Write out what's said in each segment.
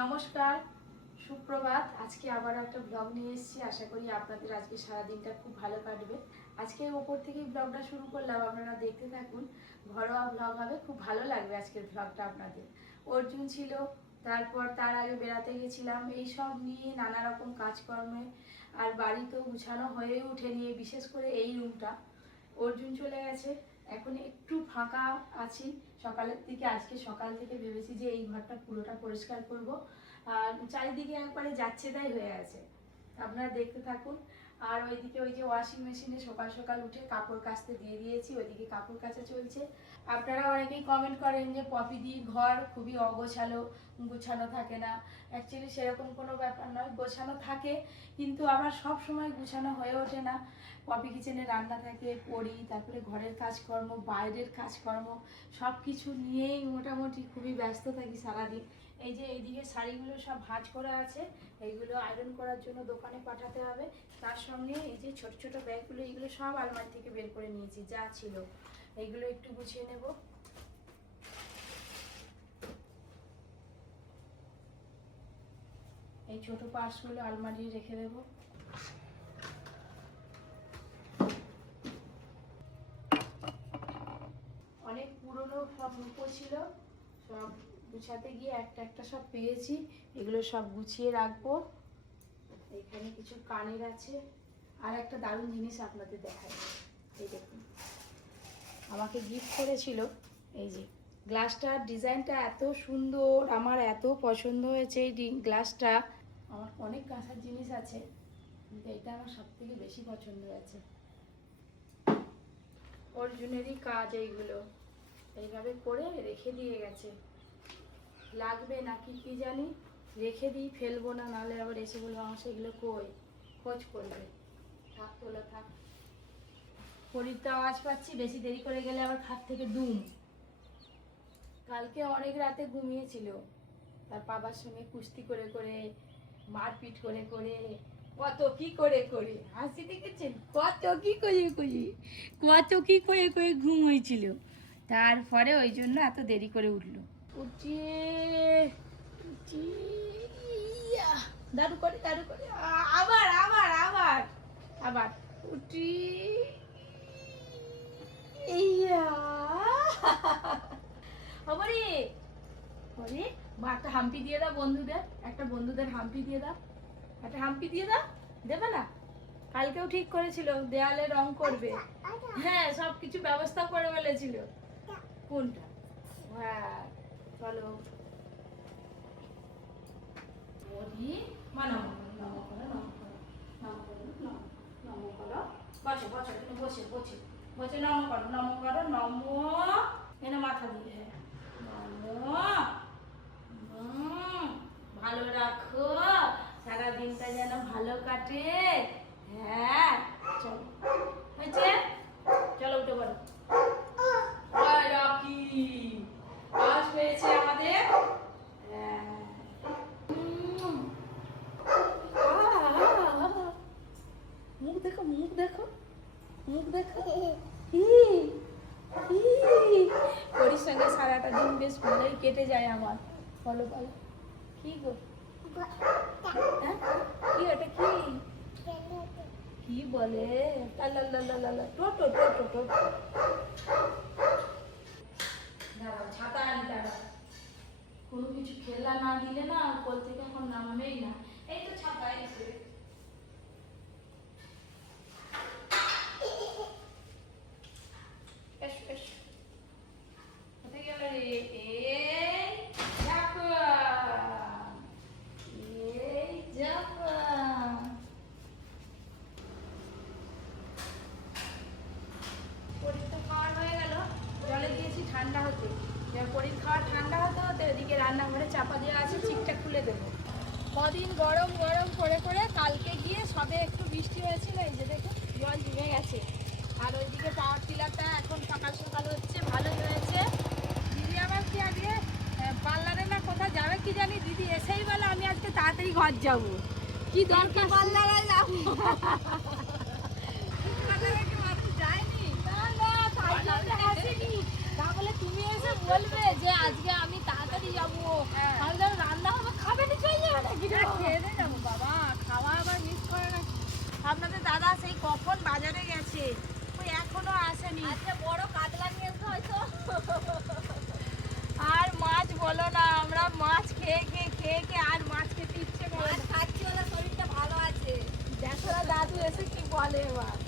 নমস্কার, সুপ্রভাত। আজকে আবার একটা ব্লগ নিয়ে এসেছি। আশা করি আপনাদের আজকে সারা দিনটা খুব ভালো কাটবে। আজকে ওপর থেকেই ব্লগটা শুরু করলাম, আপনারা দেখতে থাকুন। ঘরোয়া ব্লগ হবে, খুব ভালো লাগবে আজকের ব্লগটা আপনাদের। অর্জুন ছিল, তারপর তার আগে বেড়াতে গেছিলাম, এই সব নিয়ে নানা রকম কাজকর্মে আর বাড়ি তো গুছানো হয়ে ওঠেনি, বিশেষ করে এই রুমটা। অর্জুন চলে গেছে, এখন একটু ফাঁকা আছি সকালের দিকে। আজকে সকাল থেকে ভেবেছি যে এই ঘরটা পুরোটা পরিষ্কার করব, আর চারিদিকে একবারে যাচ্ছে তাই হয়ে আছে। আপনারা দেখতে থাকুন। আর ওইদিকে ওই যে ওয়াশিং মেশিনে সকাল সকাল উঠে কাপড় কাচতে দিয়ে দিয়েছি, ওইদিকে কাপড় কাচা চলছে। আপনারা অনেকেই কমেন্ট করেন যে পপিদির ঘর খুবই অগোছালো, গুছানো থাকে না। অ্যাকচুয়ালি সেরকম কোনো ব্যাপার নয়, গোছানো থাকে, কিন্তু আবার সব সময় গুছানো হয়ে ওঠে না। পপি কিচেনে রান্না থাকে, পড়ি, তারপরে ঘরের কাজকর্ম, বাইরের কাজকর্ম, সব কিছু নিয়েই মোটামুটি খুবই ব্যস্ত থাকি সারাদিন। এই যে এইদিকে শাড়িগুলো সব ভাঁজ করা আছে, এইগুলো আয়রন করার জন্য দোকানে পাঠাতে হবে। তার সঙ্গে এই যে ছোট ছোট ব্যাগগুলো, এইগুলো সব আলমারি থেকে বের করে নিয়েছি, যা ছিল এইগুলো একটু গুছিয়ে নেব। এই ছোট পার্সগুলো আলমারি রেখে দেবো। অনেক পুরনো সব রূপো ছিল, সব গুছাতে গিয়ে একটা একটা সব পেয়েছি, এগুলো সব গুছিয়ে রাখবো। এখানে কিছু কানের আছে। আর একটা দারুণ জিনিস আপনাদের দেখাই, এই দেখুন, আমাকে গিফট করেছিল। এই যে গ্লাসটার ডিজাইনটা এত সুন্দর, আমার এত পছন্দ হয়েছে এই গ্লাসটা। আমার অনেক কাঁসার জিনিস আছে, কিন্তু এটা আমার সব থেকে বেশি পছন্দ হয়েছে। অর্জুনেরই কাজ এইগুলো, এইভাবে করে রেখে দিয়ে গেছে। লাগবে নাকি কি জানি, রেখে দিই, ফেলবো না, নাহলে আবার এসে বলবো আমার সেগুলো কই, খোঁজ করবে। থাক, তোলা থাক। শরীর তো আওয়াজ পাচ্ছি, বেশি দেরি করে গেলে আবার খাট থেকে ডুম। কালকে অনেক রাতে ঘুমিয়েছিল, তার বাবার সঙ্গে কুস্তি করে করে, মারপিট করে করে, কত কি করে করে, হাসি দেখেছেন, কত কি করে করে, কত কি করে করে ঘুম হয়েছিল। তারপরে ওই জন্য এত দেরি করে উঠলো। উঠিয়ে দারু করে দারু করে, আবার আবার আবার আবার উঠি। মা একটা হাম্পি দিয়ে দাও বন্ধুদের, একটা বন্ধুদের হাম্পি দিয়ে দাও, একটা হাম্পি দিয়ে দাও। দেবে না? কালকেও ঠিক করেছিল দেয়ালে রং করবে। হ্যাঁ, সব কিছু ব্যবস্থা করে ফেলেছিল। কোনটা? হ্যাঁ, চলো। নম করো, নম করো, নম করো, নম করো। বসো বসো, তুমি বসে বসে বসে নম করো, নম করো, নম। এনে মাথা দিয়ে, নম। ভালো রাখো, সারা দিনটা যেন ভালো কাটে। হ্যাঁ, চলো হয়েছে, চলো উঠে পড়ো। রকি আজ হয়েছে আমাদের। হ্যাঁ, মুখ দেখো, মুখ দেখো, মুখ দেখো। ওর সঙ্গে সারাটা দিন বেশ ভালোই কেটে যায় আমার। বলো বলো, কি গো? হ্যাঁ, কি ওটা কি? কি বলে? টোটো টোটো টোটো। দাঁড়াও, ছাতা আনি, দাঁড়াও। কোনো কিছু খেলা না দিলে না কোল থেকে এখন নামবেই না। এই তো ছাতা এসে। এসো এসো, কোথায় গেল রে? এই জাপান, এই জাপান। পরীক্ষা খাওয়ার হয়ে গেল, জলে দিয়েছি ঠান্ডা হতে। পরীক্ষা খাওয়ার ঠান্ডা হতে হতে ওদিকে রান্নাঘরে চাপা দেওয়া আছে, ঠিকঠাক খুলে দেবো। কদিন গরম গরম করে করে কালকে গিয়ে সবে একটু বৃষ্টি হয়েছিল, এই যে দেখুন জল জমে গেছে। আর ওইদিকে পাওয়ার টিলারটা এখন সকাল সকাল হচ্ছে, ভালো হয়েছে। দিদি আমার কি আজকে পার্লারে না কোথায় যাবে কি জানি, দিদি এসেই বলে আমি আজকে তাড়াতাড়ি ঘর যাবো। কি দরকার পার্লারে যাবো? যায়নি না, না তাই জন্য আসেনি। তাহলে তুমি এসে বলবে যে আজকে আমি তাড়াতাড়ি যাবো, রান্না হবে, খাবে ধন্যবাদ।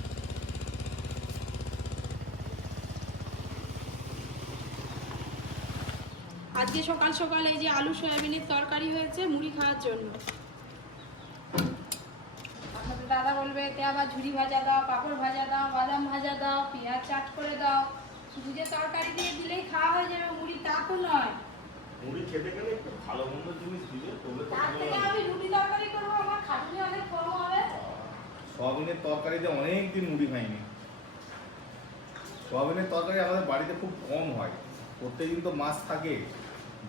আজকে সকাল সকাল এই যে আলু সয়াবিনের তরকারি হয়েছে মুড়ি খাওয়ার জন্য। আপনাদের দাদা বলবে এতে আবার ঝুড়ি ভাজা দাও, পাঁপড় ভাজা দাও, বাদাম ভাজা দাও, পেঁয়াজ চাট করে দাও। শুধু যে তরকারি দিয়ে দিলেই খাওয়া হয়ে যাবে মুড়ি তা তো নয়। মুড়ি খেতে গেলে একটু ভালো মন্দ জিনিস দিলে তবে তো তার ভালো থেকে লাগে। আমি রুটি তরকারি করবো, আমার খাটুনি অনেক কম হবে। সয়াবিনের তরকারিতে অনেক দিন মুড়ি খাইনি। সয়াবিনের তরকারি আমাদের বাড়িতে খুব কম হয়। প্রত্যেকদিন তো মাছ থাকে,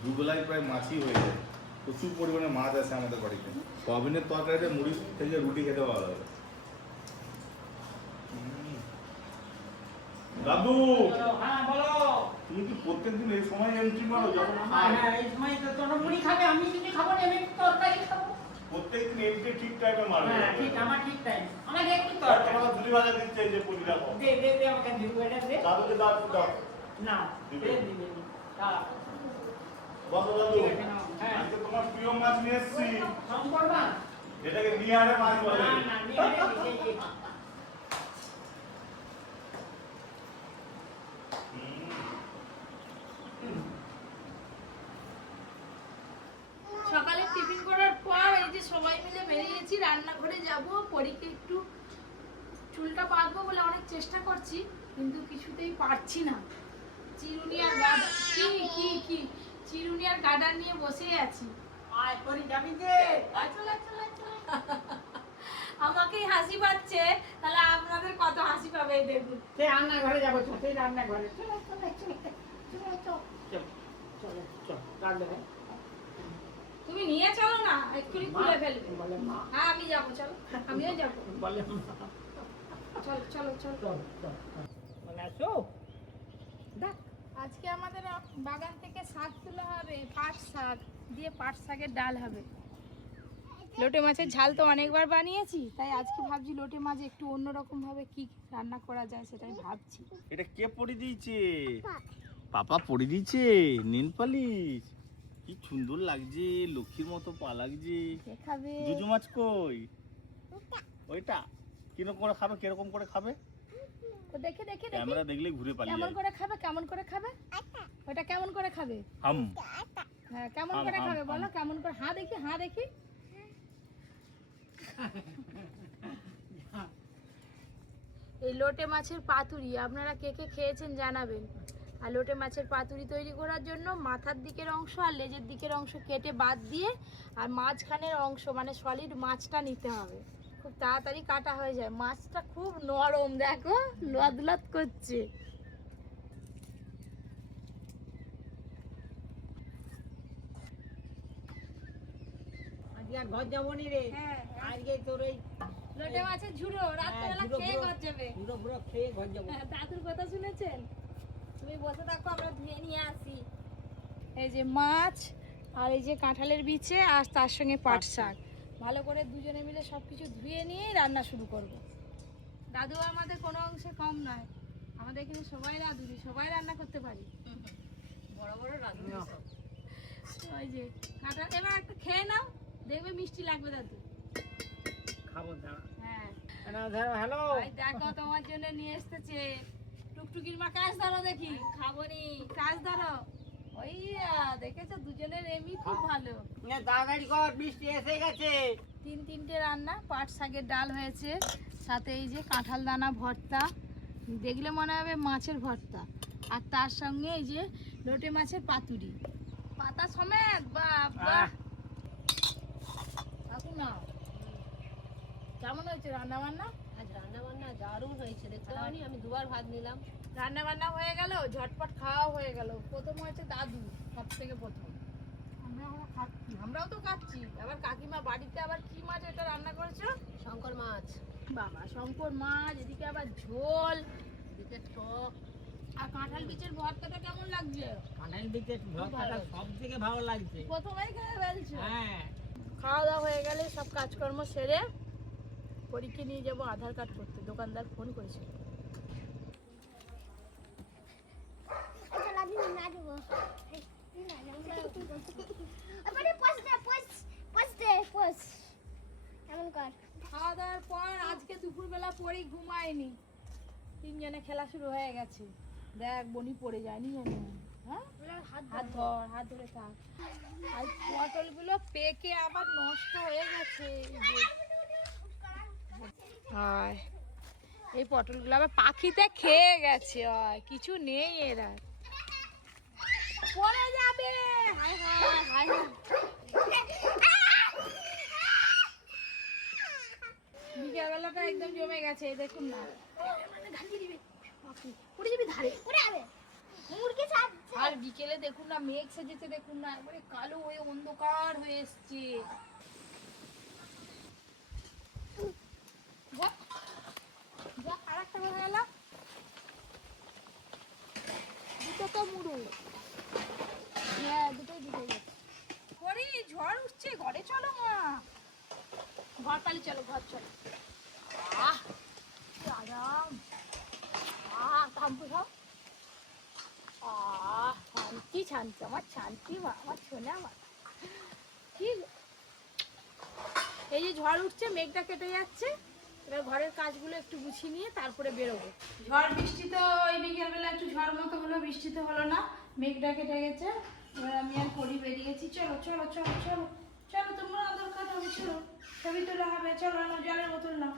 দুবেলায় প্রায় মাছই হয়ে যায়। প্রচুর পরিমাণে মাছ আছে আমাদের বাড়িতে। সয়াবিনের তরকারিতে মুড়ি থেকে রুটি খেতে ভালো লাগে। দাদু, হ্যাঁ বলো। তুমি কি প্রত্যেকদিন এই সময় এন্ট্রি মারো যখন হ্যাঁ হ্যাঁ, এই সময় তো তোমরা মুড়ি খাবে, আমি যদি খাবো না, আমি তরকারি খাবো। প্রত্যেকদিন এন্ট্রি ঠিক টাইমে মারো? হ্যাঁ ঠিক, আমার ঠিক টাইম। আমাকে একটু আর তরকারি তোমাকে ঝুড়ি ভাজা দিচ্ছে এই যে পরিরা কম। দে দে দে, আমাকে ঝুড়িটা দে। দাদুকে দাও একটু দাও। না দিবে। দে দিবে। দাও। বলো দাদু, হ্যাঁ। আজকে তোমার প্রিয় মাছ নিয়ে এসেছি। শঙ্কর মা? এটাকে নিহারে মাছ বলে। না না, নিয়ে নে, নিয়ে নে। সকালে টিফিন করার পর এই যে সবাই মিলে বেরিয়েছি রান্নাঘরে যাব। পরীকে একটু চুলটা বাঁধবো বলে অনেক চেষ্টা করছি, কিন্তু কিছুতেই পারছি না। চিরুনি আর গার্ডার কি চিরুনি আর গার্ডার নিয়ে বসেই আছি। আয় করি যাবি যে? আয় চল, আয় চল, আয় চল। আমাকেই হাসি পাচ্ছে, তাহলে আপনাদের কত হাসি পাবে এই দেখুন। সেই রান্নাঘরে যাবো, চল, সেই রান্নাঘরে। চল, চল, চল, চল, চল, চল, চল, চল, রান্নাঘরে। তুমি নিয়ে চলো না, এক্ষুনি খুলে ফেলবে। বলে মা। হ্যাঁ আমি যাবো, চলো আমিও যাবো। বলে মা। চলো চলো চলো। চল, চল, চল। বলে আসো। দেখ। আজকে আমাদের বাগান থেকে শাক তোলা হবে, পাট শাক দিয়ে পাট শাকের ডাল হবে। লোটে মাছের ঝাল তো অনেকবার বানিয়েছি, তাই আজকে ভাবছি লোটে মাছ একটু অন্যরকম ভাবে কি রান্না করা যায় সেটাই ভাবছি। এটা কে পড়ে দিয়েছে? পাপা পড়ে দিয়েছে নেল পালিশ। কি সুন্দর লাগছে, লক্ষ্মীর মতো পা লাগছে। দেখাবে জুজু মাছ কই? ওইটা কিরকম করে খাবে, কিরকম করে খাবে? তো দেখে দেখে দেখে ক্যামেরা দেখলেই ঘুরে পালিয়ে কেমন যায়। করে খাবে, কেমন করে খাবে ওটা কেমন করে খাবে? হাম। হ্যাঁ কেমন হাম, করে হাম, খাবে হাম। বলো, কেমন করে? হ্যাঁ দেখি, হ্যাঁ দেখি। এই লোটে মাছের পাতুরি আপনারা কে কে খেয়েছেন জানাবেন। আর লোটে মাছের পাতুরি তৈরি করার জন্য মাথার দিকের অংশ আর লেজের দিকের অংশ কেটে বাদ দিয়ে আর মাঝখানের অংশ মানে সলিড মাছটা নিতে হবে। খুব তাড়াতাড়ি কাটা হয়ে যায়, মাছটা খুব নরম, দেখো লদলদ করছে। আজকে আর ঘর যাবো নি রে। হ্যাঁ আজকে তোর এই লোটে মাছের ঝুড়ো রাত্রেবেলা ঝুড়ো খেয়ে পুরো- ঘর যাবে। পুরো পুরো খেয়ে ঘর যাবো। হ্যাঁ, দাদুর কথা শুনেছেন? তুমি বসে থাকো, আমরা ধুয়ে নিয়ে আসি। এই যে মাছ আর এই যে কাঁঠালের বিচে আর তার সঙ্গে পাট শাক ভালো করে দুজনে মিলে সবকিছু ধুয়ে নিয়ে রান্না শুরু করব। দাদু আমাদের কোনো অংশে কম নয়, আমাদের এখানে সবাই রাঁধুনি, সবাই রান্না করতে পারি। বড় বড় রাঁধুনি সব। ওই যে কাঁঠাল এবার একটু খেয়ে নাও, দেখবে মিষ্টি লাগবে দাদু। খাবো দাঁড়া। হ্যাঁ হ্যালো। ভাই দেখো তোমার জন্য নিয়ে এসেছে টুকটুকির মা, কাজ ধরো দেখি। খাবো নি, কাজ ধরো। ওই দেখেছো দুজনের এমনি খুব ভালো। তাড়াতাড়ি কর, বৃষ্টি এসে গেছে। তিনটে রান্না, পাট শাকের ডাল হয়েছে, সাথে এই যে কাঁঠাল দানা ভর্তা, দেখলে মনে হবে মাছের ভর্তা, আর তার সঙ্গে এই যে লোটে মাছের পাতুরি পাতা সমেত। বাবা না কেমন হয়েছে রান্না বান্না? আজ রান্না বান্না দারুণ হয়েছে, দেখতে পাওনি? আমি দুবার ভাত নিলাম। রান্না বান্না হয়ে গেল, ঝটপট খাওয়া হয়ে গেল। প্রথম হয়েছে দাদু, সব থেকে প্রথম। আমরাও তো খাচ্ছি। আবার কাকিমা বাড়িতে আবার কি মাছ এটা রান্না করেছো? শঙ্কর মাছ, বাবা শঙ্কর মাছ, এদিকে আবার ঝোল, এদিকে টক। আর কাঁঠাল বীজের ভর্তাটা কেমন লাগছে? কাঁঠাল দিতে ভর্তাটা সব থেকে ভালো লাগছে। প্রথমেই খেয়ে ফেলছো। হ্যাঁ। খাওয়া দাওয়া হয়ে গেলে সব কাজকর্ম সেরে পরীক্ষা নিয়ে যাবো আধার কার্ড করতে, দোকানদার ফোন করেছে। খাওয়া দাওয়ার পর আজকে দুপুরবেলা পরেই ঘুম হয়নি, তিনজনে খেলা শুরু হয়ে গেছে। দেখ বনি পড়ে যায়নি যেন। হ্যাঁ, হাত ধর, হাত ধরে থাক। আর পটলগুলো পেকে আবার নষ্ট হয়ে গেছে। হয় এই পটলগুলো আবার পাখিতে খেয়ে গেছে, হয় কিছু নেই এরা, পড়ে যাবে। হায় হায় হায় হায়। বিকেলবেলাটা একদম জমে গেছে, এই দেখুন না। পড়ে যাবি ধারে, পড়ে যাবে। আর বিকেলে দেখুন না, মেঘ সেজেছে দেখুন না, একবারে কালো হয়ে অন্ধকার হয়ে এসছে। আর একটা কথা গেল, দুটো তো মুড়ো। হ্যাঁ, দুটোই দুটো গেছে। করি ঝড় উঠছে, ঘরে চলো মা, ঘর পালি চলো, ঘর চলো। আহ কি আরাম, থামবো সব। শান্তি শান্তি, আমার শান্তি মা, আমার শোনা মা। কি এই যে ঝড় উঠছে, মেঘটা কেটে যাচ্ছে, এবার ঘরের কাজগুলো একটু গুছিয়ে নিয়ে তারপরে বেরোবো। ঝড় বৃষ্টি তো ওই বিকেলবেলা একটু ঝড় মতো হলো, বৃষ্টি তো হলো না, মেঘটা কেটে গেছে। এবার আমি আর করি বেরিয়েছি। চলো চলো চলো চলো চলো, তোমরা দরকার হবে, চলো ছবি তোলা হবে, চলো না জলের বোতল নাও,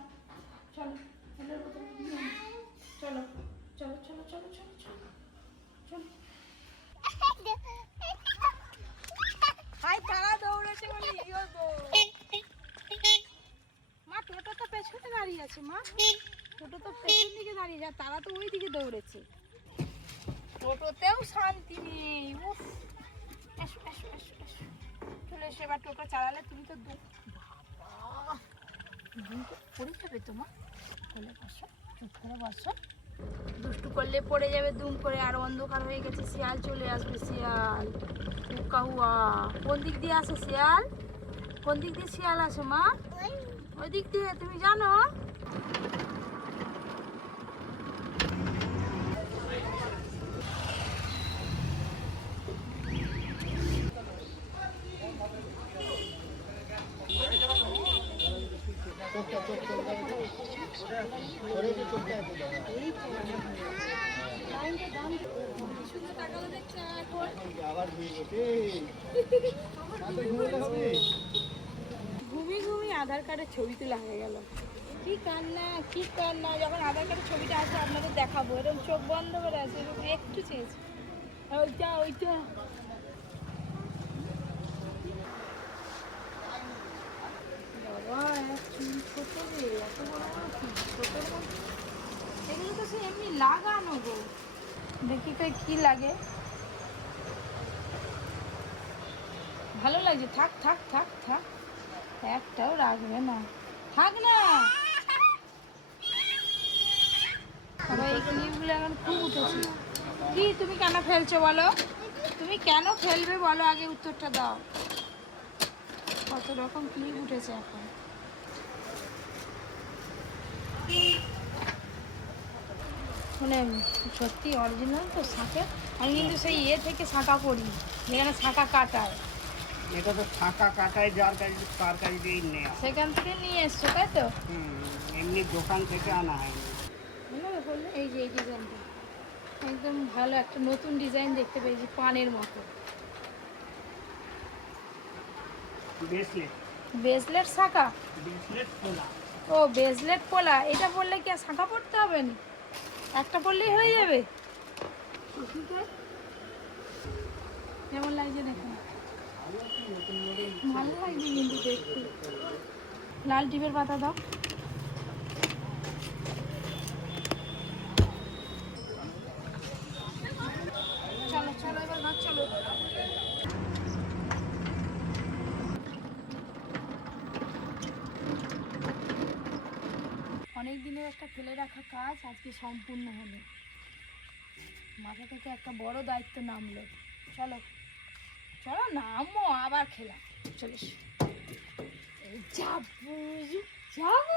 চলো জলের বোতল নাও। চলো চলো চলো চলো চলো চলো চলো। হাই, তারা দৌড়েছে বলে ইও দৌড়। মা টোটো তো পেছনে দাঁড়িয়ে আছে, মা টোটো তো পেছন দিকে দাঁড়িয়ে যায়, তারা তো ওই দিকে দৌড়েছে। টোটোতেও শান্তি নেই। উফ, এসো এসো এসো এসো, চলে এসো। এবার টোটো চালালে তুমি তো পড়ে যাবে, তোমার বলে বসো, চুপ করে বসো। দুষ্টু করলে পড়ে যাবে দুম করে। আর অন্ধকার হয়ে গেছে, শিয়াল চলে আসবে, শিয়াল কাহুয়া। কোন দিক দিয়ে আসে শিয়াল? কোন দিক দিয়ে শিয়াল আসে মা? ওই দিক দিয়ে, তুমি জানো? ঘুমিয়ে ঘুমিয়ে আধার কার্ডের ছবি তোলা হয়ে গেল। কি কান্না, কি কান্না। যখন আধার কার্ডের ছবিটা আসে আপনাদের দেখাবো, এরকম চোখ বন্ধ করে আছে, এরকম একটু চেয়েছে। ওইটা ওইটা বাবা, এক চুল ছোট রে, এত বড় বড় চুল ছোটোর মধ্যে। এগুলো তো সে এমনি লাগানো গো। দেখি তো কি লাগে। ভালো লাগছে, থাক থাক থাক থাক, একটাও রাখবে না, থাক না। আবার এই ক্লিপগুলো এখন খুব উঠেছে। কি তুমি কেন ফেলছো বলো? তুমি কেন ফেলবে বলো, আগে উত্তরটা দাও। কত রকম ক্লিপ উঠেছে এখন। মানে সত্যি অরিজিনাল তো শাঁখে। আমি কিন্তু সেই থেকে শাঁখা করি, যেখানে শাঁখা কাটায়। এটা তো ছাঁকা কাটায়, যার কাছে তার কাছে দিয়েই নেওয়া। সেখান থেকে নিয়ে এসছো, তাই তো? এমনি দোকান থেকে আনা হয়নি। বললে এই যে এই ডিজাইনটা একদম ভালো, একটা নতুন ডিজাইন দেখতে পেয়েছি, পানের মতো। ব্রেসলেট, ব্রেসলেট শাঁখা। ব্রেসলেট খোলা। ও ব্রেসলেট পলা, এটা পরলে কি আর শাঁখা পরতে হবে না? একটা পরলেই হয়ে যাবে। কেমন লাগছে দেখুন, ভালো লাগছে কিন্তু দেখতে। লাল টিপের পাতা দাও। চলো চলো এবার ঘর চলো। অনেক দিনের একটা ফেলে রাখা কাজ আজকে সম্পূর্ণ হলো, মাথা থেকে একটা বড় দায়িত্ব নামলো। চলো চলো নামো, আবার খেলা। চলে যাবো যাবো।